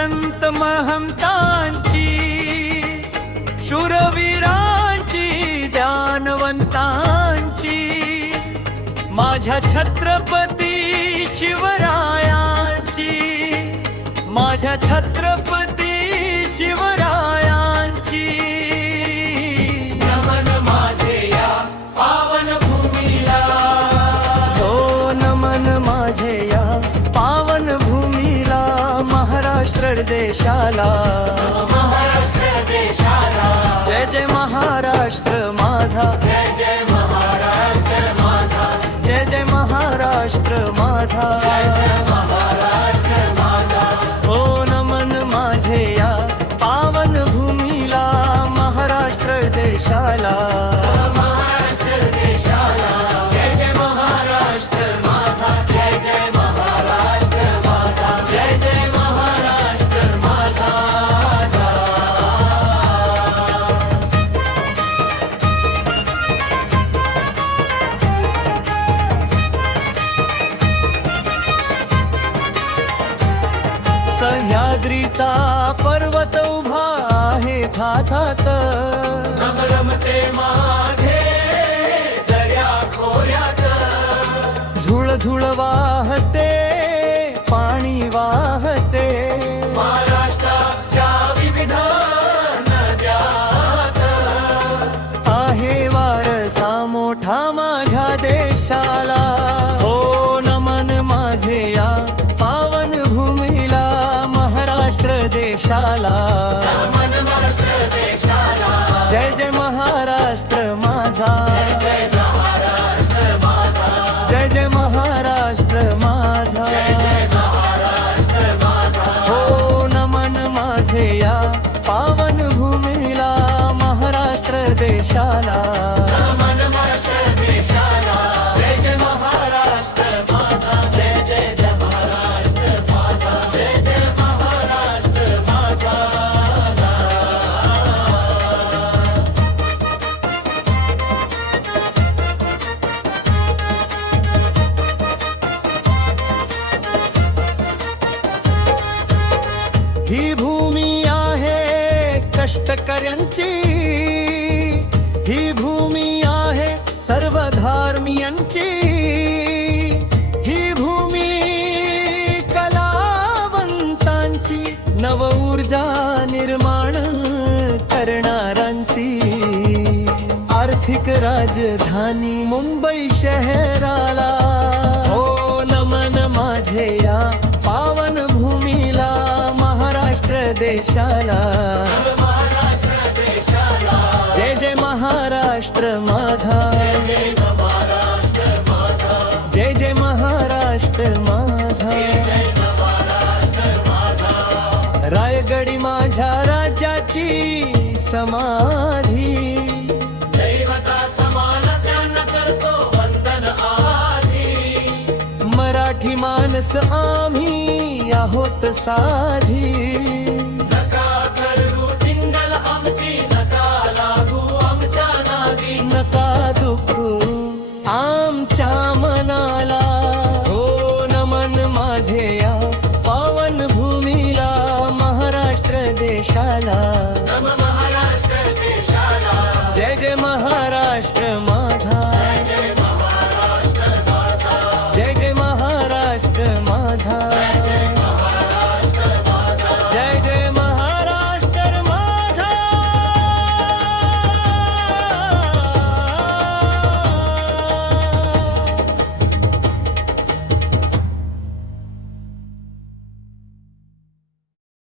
संत महंतांची, शूरवीरांची, ज्ञानवंतांची, माझ्या छत्रपती शिवरायांची, माझ्या छत्रपती शिवरायांची. नमन माझे या पावन भूमीला, हो नमन माझे या पावन भूमीला, महाराष्ट्र देशाला, महाराष्ट्र देशाला. जय जय महाराष्ट्र माझा, जय जय महाराष्ट्र माझा, जय जय महाराष्ट्र माझा, जय जय महाराष्ट्र माझा. हो नमन माझे या पावन भूमीला, महाराष्ट्र देशाला, महाराष्ट्र देशाला. जय जय महाराष्ट्र माझा, जय जय महाराष्ट्र माझा, जय जय महाराष्ट्र माझा. सह्याद्रीचा पर्वत उभा आहे थाथात, रमरमते माझे दर्या खोऱ्यात, झुळझुळ वाहते पाणी वाहते, महाराष्ट्राच्या विविध नद्यात. आहे वारसा मोठा माझ्या देशाला, हो नमन माझे या पावन भूमीला, महाराष्ट्र देशाला, नमन महाराष्ट्र देशाला. जय जय महाराष्ट्र माझा, जय महाराष्ट्र माझा, जय जय महाराष्ट्र माझा, जय महाराष्ट्र माझा. हो नमन माझे या पावन भूमीला, महाराष्ट्र देशाला, नमन महाराष्ट्र देशाला. जय जय महाराष्ट्र माझा, जय जय महाराष्ट्र माझा, जय जय महाराष्ट्र माझा. ही भूमी आहे कष्टकऱ्यांची, ही भूमी आहे सर्व धर्मियांची, ही भूमी कलावंतांची, नव ऊर्जा निर्माण करणाऱ्यांची, आर्थिक राजधानी मुंबई शहराला, हो नमन माझे या पावन भूमीला, महाराष्ट्र देशाला, महाराष्ट्र देशाला. जय जय महाराष्ट्र माझा, जय महाराष्ट्र माझा, जय जय महाराष्ट्र माझा, जय महाराष्ट्र माझा. रायगडी माझ्या राज्याची समाधी, दैवता समान त्यांना करतो वंदन आधी. मराठी माणस आम्ही आहोत साधी, नका करू टिंगल आमची, नका लागू आमच्या नादी. नका दुखू आमच्या मनाला, हो नमन माझे